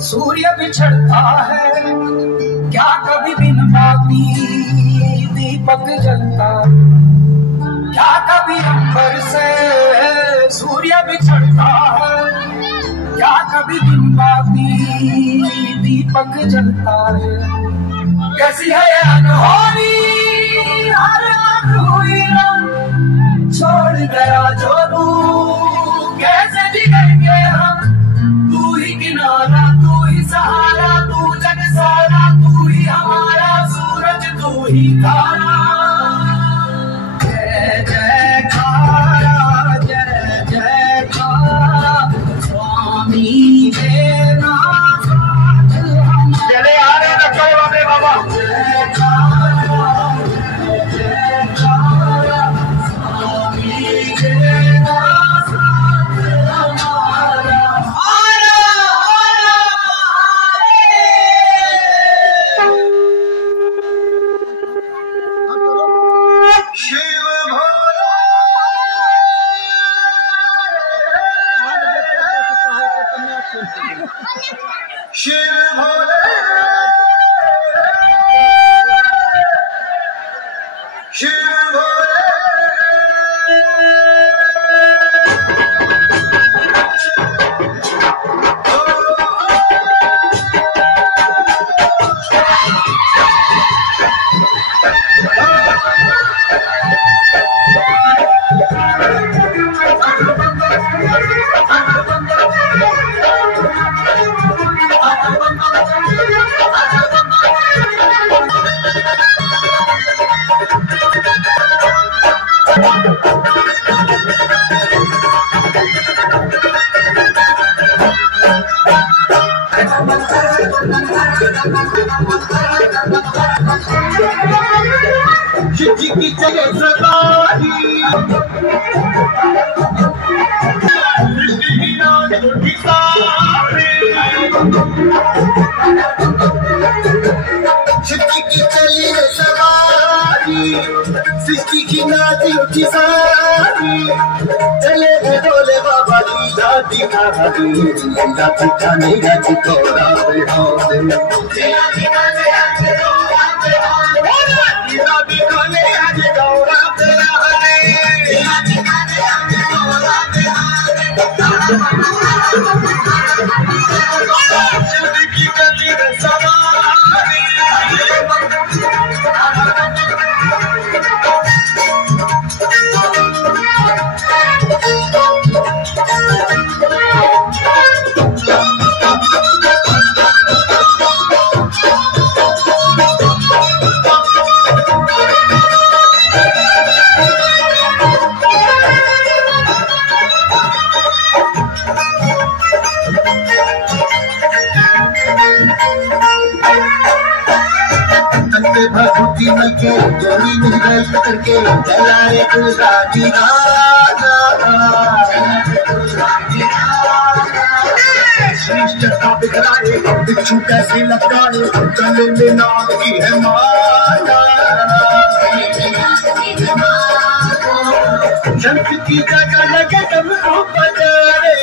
सूर्य बिछड़ता है क्या कभी बिन बाती दीपक जलता, क्या कभी अंबर से सूर्य बिछड़ता है, क्या कभी बिन बाती दीपक जलता है। कैसी है ये अनहोनी हर हुई छोड़ गया जो तू, कैसे जिएंगे हम, तू ही किनारा तू ही सहारा, तू जग सारा तू ही हमारा, सूरज तू ही तारा। जय जयकारा जय जयकारा स्वामी देना साथ हम। चले आ रहे नक्कल वाले बाबा। जयकारा जयकारा स्वामी देना साथ हमारा। शिव भोले शिव भोले की चले सवारी सृष्टि की चली सवारी, सृष्टि की नाची उठी सारी, चले गए डोले बाबा लीला दिखारी, लीला दिखाने गई तोरा बिहारे, लीला दिखाने आज गौरा बिहारे, लीला दिखाने आज गौरा बिहारे। सृष्टि की चली सवारी भगवती में के जोड़ी मिल करके चलाए गुलराजी श्रेष्ठ का बिखराए बिच्छू कैसे लटकाए, गले में नाग की है माला, शंख की जगह लगे डमरू बजाए,